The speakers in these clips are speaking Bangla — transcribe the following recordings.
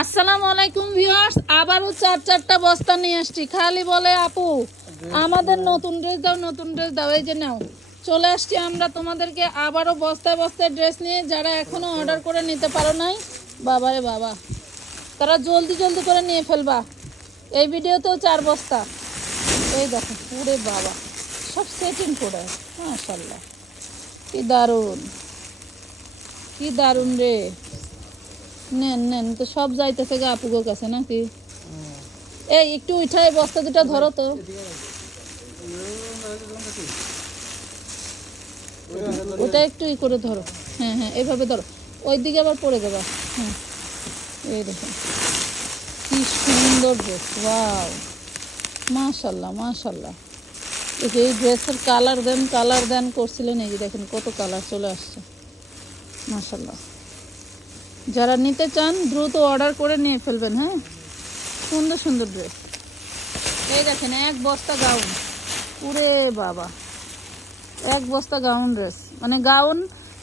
আসসালামু আলাইকুম ভিউয়ার্স, আবারও চারটা বস্তা নিয়ে আসছি। খালি বলে আপু আমাদের নতুন ড্রেস দাও, এই যে নাও চলে আসছি আমরা তোমাদেরকে আবারও বস্তায় বস্তায় ড্রেস নিয়ে। যারা এখনো অর্ডার করে নিতে পারো নাই, বাবারে বাবা, তারা জলদি করে নিয়ে ফেলবা। এই ভিডিওতেও 4 বস্তা, এই দেখো পুরে বাবা, সব সেটিং করে, মাশাআল্লাহ, কি দারুণ রে। নেন তো সব যাইতেছে গা আপুগোর কাছে নাকি? এই একটু উঠাই বস্তা দুটা ধরো তো। ওটা একটু করে ধরো, হ্যাঁ এইভাবে ধরো, ওই দিকে আবার পড়ে যাবা। হ্যাঁ এই দেখো কি সুন্দর ড্রেস, ওয়াও, মাশাল্লাহ। এই ড্রেসের কালার দেন করছিলেন, এই যে দেখেন কত কালার চলে আসছে, মাশাল্লাহ। যারা নিতে চান দ্রুত অর্ডার করে নিয়ে ফেলবেন। হ্যাঁ, সুন্দর ড্রেস। এই দেখেন এক বস্তা গাউন, পুরে বাবা, এক বস্তা গাউন ড্রেস, মানে গাউন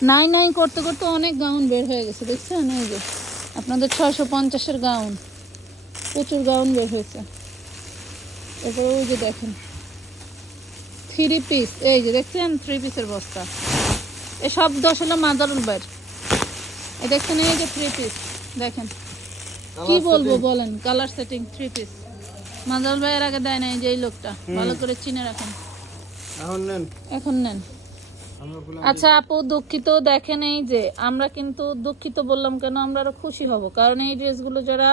নাই করতে অনেক গাউন বের হয়ে গেছে, দেখছেন? এই যে আপনাদের 650-এর গাউন, প্রচুর গাউন বের হয়েছে। এরপরে ওই যে দেখেন 3 পিস, এই যে দেখছেন 3 পিসের বস্তা। এই সব 10 হলো মাদারুল বাইর। এই দেখছেন এই যে 3 পিস, দেখেন কি বলবো বলেন, কালার সেটিং 3 পিস। মাদারুল ভাইয়ের আগে দেয় না, এই যে এই লোকটা, ভালো করে চিনে রাখেন, এখন নেন। আচ্ছা আপু দুঃখিত, দেখেন এই যে আমরা কিন্তু দুঃখিত বললাম কেন, আমরা আরো খুশি হব, কারণ এই ড্রেসগুলো যারা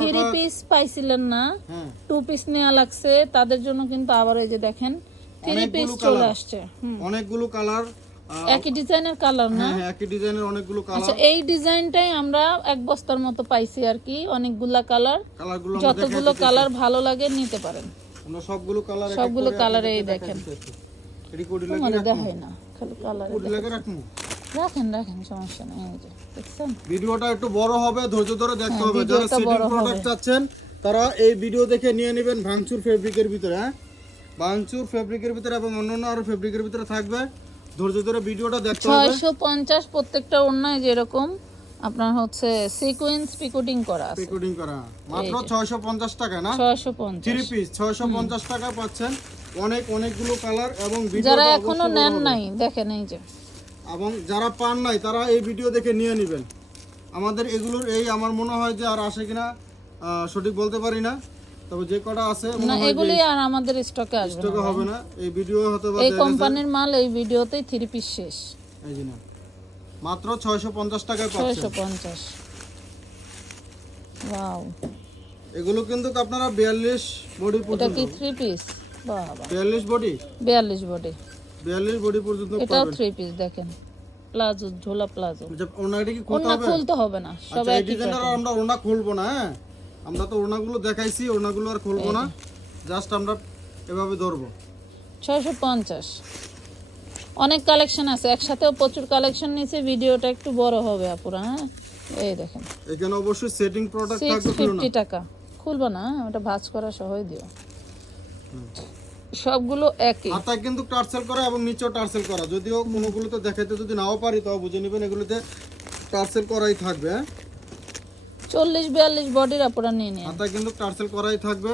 3 পিস পাইছিলেন না, 2 পিস নেওয়া লাগছে, তাদের জন্য কিন্তু আবার এই যে দেখেন 3 পিস চলে আসছে। অনেকগুলো কালার, একই ডিজাইনের কালার না? হ্যাঁ একই ডিজাইনের অনেকগুলো কালার। আচ্ছা এই ডিজাইনটাই আমরা এক বস্তার মতো পাইছি আর কি, অনেকগুলা কালার, যতগুলো কালার ভালো লাগে নিতে পারেন। আমরা সবগুলো কালার এই দেখেন, আমাদের দেখাই না, খালি কালার রাখেন, সমস্যা নেই। এই যে দেখছেন ভিডিওটা একটু বড় হবে, ধৈর্য ধরে দেখতে হবে। যারা সেটিং প্রোডাক্ট চাচ্ছেন তারা এই ভিডিও দেখে নিয়ে নেবেন ভাঙচুর ফেব্রিকের ভিতরে। হ্যাঁ, ভাঙচুর ফেব্রিকের ভিতরে এবং অন্যান্য আরো ফেব্রিকের ভিতরে থাকবে, ধৈর্য ধরে ভিডিওটা দেখতে হবে। 650 প্রত্যেকটা ওড়নায় যেরকম আপনার হচ্ছে সিকোয়েন্স পিকোটিং করা আছে, মাত্র 650 টাকা না? 650 3 পিস 650 টাকা পাচ্ছেন। অনেকগুলো কালার, এবং যারা এখনো নেন নাই দেখেন এই যে, এবং যারা পান নাই তারা এই ভিডিও দেখে নিয়ে নেবেন। আমাদের এগুলোর আমার মনে হয় যে আর আসে কিনা সঠিক বলতে পারি না, তবে যে কটা আছে না এগুলি আর আমাদের স্টকে হবে না। এই ভিডিও হতে এই কোম্পানির মাল এই ভিডিওতেই 3 পিস শেষ। এই যে না, মাত্র 650 টাকায় পাচ্ছেন। 650, ওয়াও। এগুলো কিন্তু আপনারা 42 বডি পর্যন্ত, এটা কি 3 পিস? বাবা 42 বডি 42 বডি পর্যন্ত এটাও 3 পিস দেখেন, প্লাজো, ঝোলা প্লাজো। ওনাটা কি খুলতে হবে না, সব এই একই ডিজাইনটা আমরা ওনা খুলবো না। হ্যাঁ, আমরা তো ওনাগুলো দেখাইছি, ওনাগুলো আর খুলবো না, জাস্ট আমরা এভাবে ধরবো। 650 অনেক কালেকশন আছে, একসাথেও প্রচুর কালেকশন নিয়েছে, ভিডিওটা একটু বড় হবে আপুরা। হ্যাঁ এই দেখেন এখানে অবশ্যই সেটিং প্রোডাক্ট থাকবে। 650 টাকা, খুলবো না, ওটা ভাঁজ করা সহই দিও। সবগুলো একই, হাতায় কিন্তু টার্সেল করা এবং নিচেও টার্সেল করা, যদিও কোনোগুলোতে দেখাইতে যদি নাও পারি তাও বুঝে নেবেন, এগুলোতে টার্সেল করাই থাকবে। 40-42 বডির আপুরা নিয়ে নিন। হাতায় কিন্তু টার্সেল করাই থাকবে,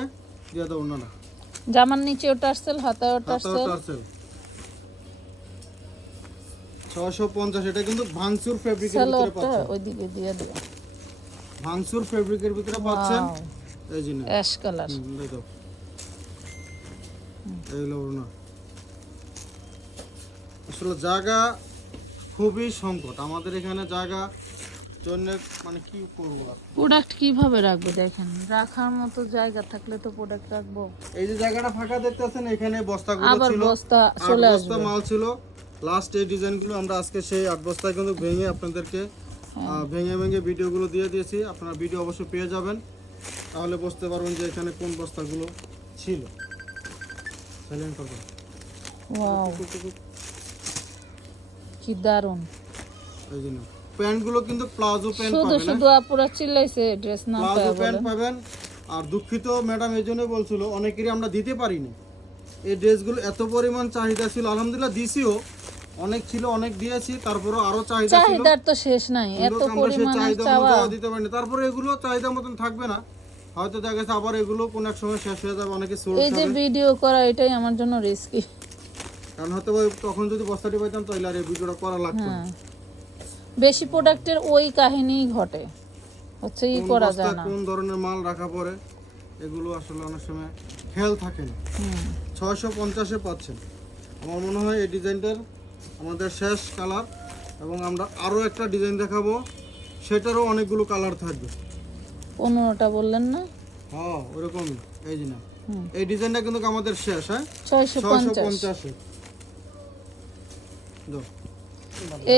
দিয়ে দাও না, জামার নিচেও টার্সেল, হাতায়ও টার্সেল। 650, এটা কিন্তু ভাঙচুর ফেব্রিকের ভিতরে পাচ্ছেন। ওইদিকে দিয়ে দিও, ভাঙচুর ফেব্রিকের ভিতরে পাচ্ছেন। এই যে অ্যাশ কালার, দেখো এইগুলো না, আসলে জায়গা খুবই সংকট আমাদের এখানে, জায়গা জন্য মানে কি করব, প্রোডাক্ট কিভাবে রাখবো দেখেন, রাখার মতো জায়গা থাকলে তো প্রোডাক্ট রাখবো। এই যে জায়গাটা ফাঁকা দেখতেছেন, এখানে বস্তাগুলো আবার ছিল, বস্তা চলে আসবে, বস্তা মাল ছিল। লাস্ট এই ডিজাইনগুলো আমরা আজকে সেই 8 বস্তায় কিন্তু ভেঙে আপনাদেরকে ভেঙে ভিডিওগুলো দিয়ে দিয়েছি। আপনারা ভিডিও অবশ্যই পেয়ে যাবেন, তাহলে বুঝতে পারবেন যে এখানে কোন বস্তাগুলো ছিল। ওয়াও কি দারুন। এই জন্য প্যান্টগুলো কিন্তু প্লাজো প্যান্ট পাবেন, শুধু আপুরা চিল্লাইছে ড্রেস না পায়, প্লাজো প্যান্ট পাবেন। আর দুঃখিত ম্যাডাম এই জন্য বলছিল, অনেকেরই আমরা দিতে পারিনি এই ড্রেসগুলো, এত পরিমাণ চাহিদা ছিল, আলহামদুলিল্লাহ দিছিও, অনেক ছিল, অনেক দিয়েছি, তারপরে আরো চাহিদা ছিল, চাহিদার তো শেষ নাই, এত কিন্তু আমরা সেই পরিমাণের চাহিদা চাওয়া। মতো দিতে পারিনি। তারপরে এগুলো চাহিদা মতন থাকবে না, হয়তো দেখা গেছে আবার এগুলো কোন এক সময় শেষ হয়ে যাবে, অনেকে সোল্ড এই যে হবে। ভিডিও করা এটাই আমার জন্য রিস্কি। কারণ হয়তো বা তখন যদি বস্তাটি পাইতাম তাহলে আর এই ভিডিওটা করা লাগতো না। হ্যাঁ, বেশি প্রোডাক্টের ওই কাহিনী ঘটে, হচ্ছে ই কোন করা বস্তায় যায় না। কোন ধরনের মাল রাখা পড়ে এগুলো আসলে অনেক সময় খেয়াল থাকে না। 650-এ পাচ্ছেন। আমার মনে হয় এই ডিজাইনটার আমাদের শেষ কালার, এবং আমরা আরো একটা ডিজাইন দেখাবো, সেটারও অনেকগুলো কালার থাকবে। 15টা বললেন না? হ্যাঁ ওরকমই। এই যে না, হুম। এই ডিজাইনটা কিন্তু আমাদের শেষ। হ্যাঁ, 650। 650-এ দাও।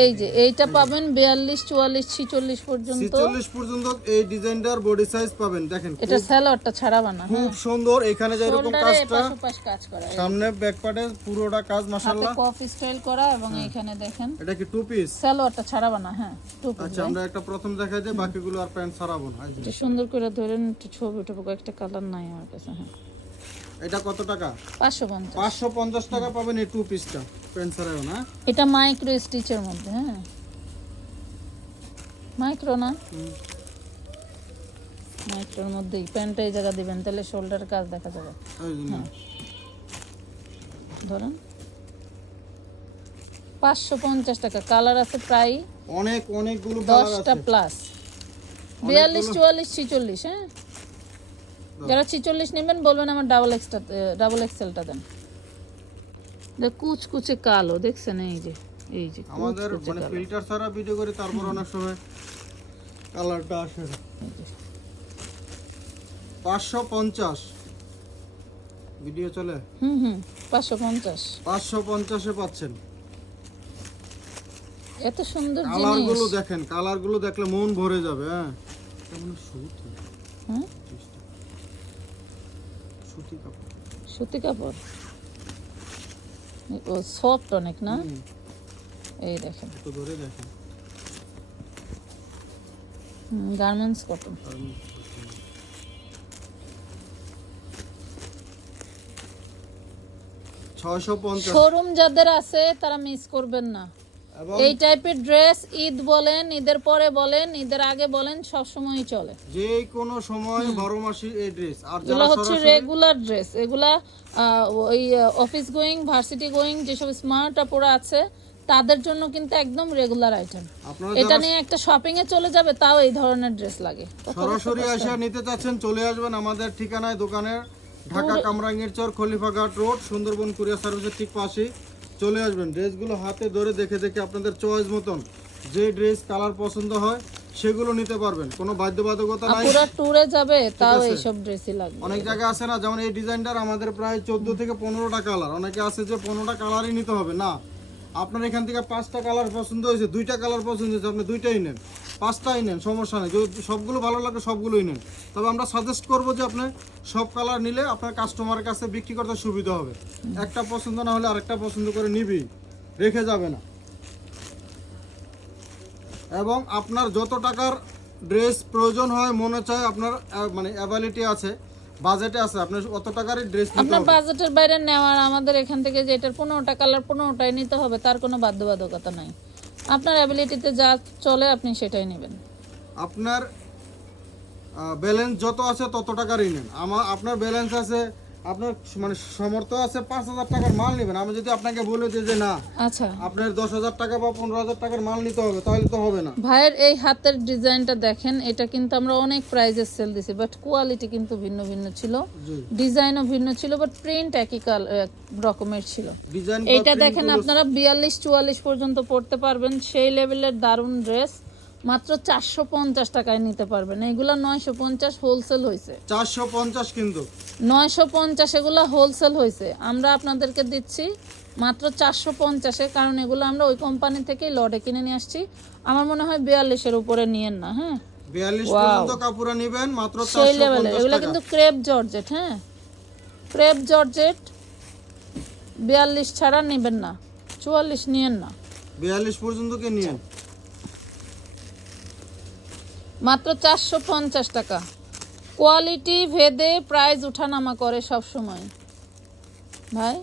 এই যে এইটা পাবেন 42, 44, 46 পর্যন্ত। 46 পর্যন্ত এই ডিজাইনটার বডি সাইজ পাবেন। দেখেন এটা স্যালোয়ারটা ছাড়াবা না, খুব সুন্দর, এখানে যে এরকম শোল্ডারে কাজটা, এপাশ ওপাশ কাজ করা, সামনে ব্যাক পার্টে পুরোটা কাজ হাতে মাশাআল্লাহ। কফি স্টাইল করা, এবং এখানে দেখেন এটা কি টু পিস? স্যালোয়ারটা ছাড়াবা না, হ্যাঁ টু পিস। আচ্ছা, আমরা একটা প্রথম দেখাই দিই, বাকিগুলো আর প্যান্ট ছাড়াবো না। এই যে এটা সুন্দর করে ধরেন, একটু ছবি উঠে একটা কালার নাই আমার কাছে। হ্যাঁ, এটা কত টাকা? 550। 550 টাকা পাবেন এই টু পিসটা, প্যান্ট ছাড়াও না। এটা মাইক্রো স্টিচের মধ্যে, হ্যাঁ মাইক্রো না, মাইক্রোর মধ্যেই প্যান্টটা এই জায়গা দিবেন, তাহলে শোল্ডারের কাজ দেখা যাবে। এই যে না। ধরেন 550 টাকা। কালার আছে প্রায় অনেকগুলো কালার 10টা আছে। প্লাস। 42, 44, 46। হ্যাঁ, যারা 46 নেবেন বলবেন আমার ডাবল এক্সেলটা দেন। কুচকুচে কালো দেখছেন, এই যে আমাদের কুচকুচে মানে কালো। ফিল্টার ছাড়া ভিডিও করি, তারপর অনেক সময় কালারটা আসে না। 550 ভিডিও চলে। 550। 550-এ পাচ্ছেন। এত সুন্দর কালারগুলো জিনিস। দেখেন, কালারগুলো দেখলে মন ভরে যাবে। হ্যাঁ, কেমন সুতি, হ্যাঁ, সুতি কাপড়। সুতি কাপড়, ও সফট অনেক না। এই দেখেন, একটু ধরে দেখেন। Garments cotton. শোরুম যাদের আছে তারা মিস করবেন না। এবং এই টাইপের ড্রেস ঈদ বলেন, ঈদের পরে বলেন, ঈদের আগে বলেন, সব সময়ই চলে। যে কোনো সময় 12 মাসই এই ড্রেস। আর এগুলো যারা হচ্ছে সরাসরি রেগুলার ড্রেস, এগুলা ওই অফিস গোয়িং, ভার্সিটি গোয়িং যেসব স্মার্ট আপুরা আছে তাদের জন্য কিন্তু একদম রেগুলার আইটেম। আপনারা এটা যারা নিয়ে একটা শপিং এ চলে যাবে, তাও এই ধরনের ড্রেস লাগে। সরাসরি এসে নিতে চাচ্ছেন, চলে আসবেন আমাদের ঠিকানায়, দোকানের ঢাকা কামরাঙ্গীর চর, খলিফাঘাট রোড, সুন্দরবন কুরিয়ার সার্ভিসের ঠিক পাশেই চলে আসবেন। ড্রেসগুলো হাতে ধরে দেখে দেখে আপনাদের চয়েস মতন যে ড্রেস কালার পছন্দ হয় সেগুলো নিতে পারবেন, কোনো বাধ্যবাধকতা নাই। পুরো ট্যুরে যাবে তাও আছে। এইসব ড্রেসই লাগবে। অনেক জায়গা আছে না, যেমন এই ডিজাইনটার আমাদের প্রায় 14 থেকে 15টা কালার। অনেকে আছে যে 15টা কালারই নিতে হবে না, আপনার এখান থেকে 5টা কালার পছন্দ হয়েছে, 2টা কালার পছন্দ হয়েছে, আপনি 2টাই নেন, 5টাই নেন, সমস্যা নেই। যদি সবগুলো ভালো লাগে সবগুলোই নেন। তবে আমরা সাজেস্ট করবো যে আপনি সব কালার নিলে আপনার কাস্টমারের কাছে বিক্রি করতে সুবিধা হবে। একটা পছন্দ না হলে আরেকটা পছন্দ করে নিবি, রেখে যাবে না। এবং আপনার যত টাকার ড্রেস প্রয়োজন হয়, মনে চায় আপনার মানে অ্যাবিলিটি আছে, বাজেটে আছে, আপনার অত টাকারই ড্রেস নিতে আপনার হবে। বাজেটের বাইরে নেওয়ার, আমাদের এখান থেকে যে এটার 15টা কালার 15টাই নিতে হবে তার কোনো বাধ্যবাধকতা নাই। আপনার অ্যাবিলিটিতে যা চলে আপনি সেটাই নেবেন। আপনার ব্যালেন্স যত আছে তত টাকারই নেন। আপনার ব্যালেন্স আছে, আপনার মানে সামর্থ্য আছে 5,000 টাকার মাল নেবেন, আমি যদি আপনাকে বলে দিই যে না আচ্ছা, আপনার 10,000 টাকা বা 15,000 টাকার মাল নিতে হবে, তাহলে তো হবে না। ভাইয়ের এই হাতের ডিজাইনটা দেখেন, এটা কিন্তু আমরা অনেক প্রাইজে সেল দিছি, বাট কোয়ালিটি কিন্তু ভিন্ন ভিন্ন ছিল, জি, ডিজাইনও ভিন্ন ছিল, বাট প্রিন্ট একই রকমের ছিল। ডিজাইন এইটা দেখেন আপনারা 42, 44 পর্যন্ত পড়তে পারবেন, সেই লেভেলের দারুণ ড্রেস মাত্র 450 টাকায় নিতে পারবেন। এগুলা 950 হোলসেল হয়েছে, 450 কিন্তু 950 এগুলা হোলসেল হয়েছে, আমরা আপনাদেরকে দিচ্ছি মাত্র 450-এ, কারণ এগুলো আমরা ওই কোম্পানি থেকেই লটে কিনে নিয়ে আসছি। আমার মনে হয় 42-এর উপরে নিয়েন না। হ্যাঁ, 42 পর্যন্ত কাপড় নেবেন মাত্র সেই লেভেলের। 450 এগুলো টাকা। কিন্তু ক্রেপ জর্জেট, হ্যাঁ ক্রেপ জর্জেট। 42 ছাড়া নেবেন না, 44 নিয়েন না, 42 পর্যন্ত কে নিয়ে মাত্র 450 টাকা। কোয়ালিটি ভেদে প্রাইস উঠানামা করে সব সময়। ভাই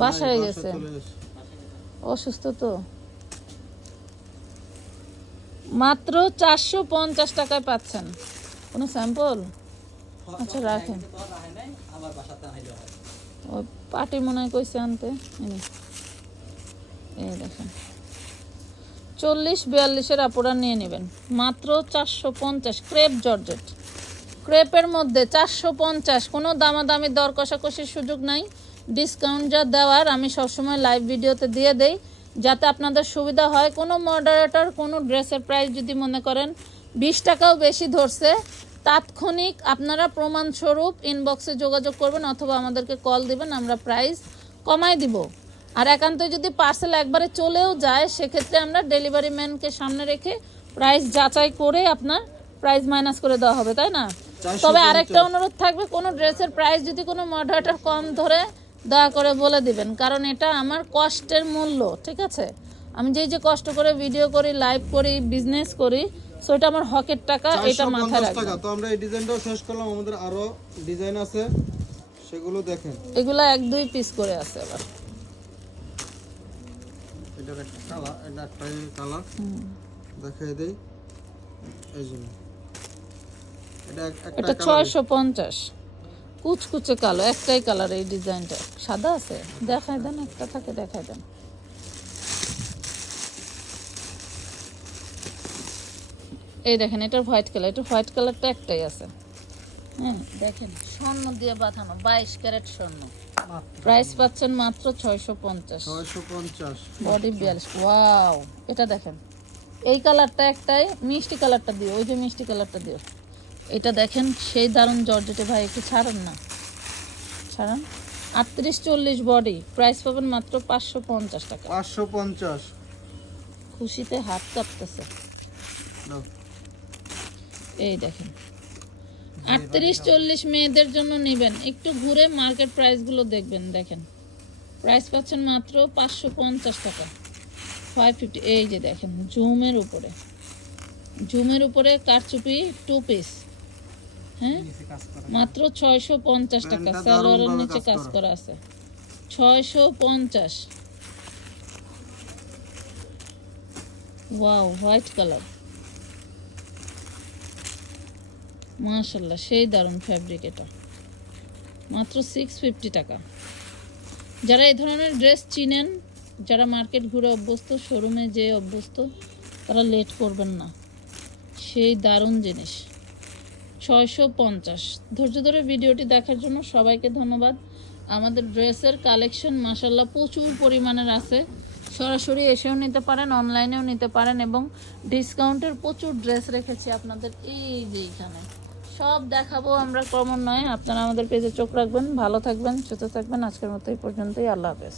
বাসায় গেছে, চলে এসে। অসুস্থ তো। মাত্র 450 টাকায় পাচ্ছেন। কোনো স্যাম্পল? আচ্ছা রাখেন। ও পাটি মনে হয় কইছে আনতে। এই দেখেন 40-42 আপুরা নিয়ে নেবেন মাত্র 450। ক্রেপ জর্জেট, ক্রেপের মধ্যে 450। কোনো দামাদামি দর কষাকষির সুযোগ নাই। ডিসকাউন্ট যা দেওয়ার আমি সবসময় লাইভ ভিডিওতে দিয়ে দেই, যাতে আপনাদের সুবিধা হয়। কোনো মডারেটর কোনো ড্রেসের প্রাইস যদি মনে করেন 20 টাকাও বেশি ধরছে, তাৎক্ষণিক আপনারা প্রমাণস্বরূপ ইনবক্সে যোগাযোগ করবেন অথবা আমাদেরকে কল দিবেন, আমরা প্রাইস কমাই দিব। আর একান্ত যদি পার্সেল একবারে চলেও যায়, সেক্ষেত্রে আমরা ডেলিভারি ম্যানকে সামনে রেখে প্রাইস যাচাই করে আপনার প্রাইস মাইনাস করে দেওয়া হবে, তাই না? তবে আরেকটা অনুরোধ থাকবে, কোনো ড্রেসের প্রাইস যদি কোনো মডারেটর কম ধরে দয়া করে বলে দিবেন, কারণ এটা আমার কষ্টের মূল্য, ঠিক আছে? আমি যে কষ্ট করে ভিডিও করি, লাইভ করি, বিজনেস করি, সো এটা আমার হকের টাকা, এটা মাথায় রাখবেন। তো আমরা এই ডিজাইনটাও শেষ করলাম, আমাদের আরো ডিজাইন আছে, সেগুলো দেখেন। এগুলা 1-2 পিস করে আছে আবার। এটার একটা কালার, এটা একটা কালার দেখাই দেই। এই যে এটা 650, কুচকুচে কালো, একটাই কালার। এই ডিজাইনটা সাদা আছে, দেখাই দেন, একটা থাকে দেখাই দেন। এই দেখেন এটার হোয়াইট কালার, এটা হোয়াইট কালারটা একটাই আছে। হ্যাঁ দেখেন স্বর্ণ দিয়ে বাঁধানো, 22 ক্যারেট স্বর্ণ। প্রাইস পাচ্ছেন মাত্র 650। বডি 42। ওয়াও, এটা দেখেন এই কালারটা একটাই, মিষ্টি কালারটা দিও, ওই যে মিষ্টি কালারটা দিও। এটা দেখেন সেই দারুণ জর্জেটে, ভাই একটু ছাড়েন না, ছাড়েন। 38-40 বডি, প্রাইস পাবেন মাত্র 550 টাকা। 550। খুশিতে হাত কাঁপতেছে। এই দেখেন 38-40 মেয়েদের জন্য নেবেন, একটু ঘুরে মার্কেট প্রাইসগুলো দেখবেন। দেখেন প্রাইস পাচ্ছেন মাত্র 550 টাকা, 550। এই যে দেখেন ঝুমের উপরে কারচুপি 2 পিস, হ্যাঁ মাত্র 650 টাকা। সালোয়ারের নিচে কাজ করা আছে, 650। ওয়াও, হোয়াইট কালার, মাশাআল্লাহ সেই দারুণ ফ্যাব্রিক। এটা মাত্র 650 টাকা। যারা এই ধরনের ড্রেস চিনেন, যারা মার্কেট ঘুরে অভ্যস্ত, শোরুমে যে অভ্যস্ত, তারা লেট করবেন না, সেই দারুণ জিনিস। 650। ধৈর্য ধরে ভিডিওটি দেখার জন্য সবাইকে ধন্যবাদ। আমাদের ড্রেসের কালেকশন মাশাআল্লাহ প্রচুর পরিমাণের আছে, সরাসরি এসেও নিতে পারেন, অনলাইনেও নিতে পারেন, এবং ডিসকাউন্টের প্রচুর ড্রেস রেখেছি আপনাদের। এই যে এখানে সব দেখাবো আমরা ক্রমান্বয়ে, আপনারা আমাদের পেজে চোখ রাখবেন। ভালো থাকবেন, সুস্থ থাকবেন। আজকের মতো এই পর্যন্তই, আল্লাহ হাফেজ।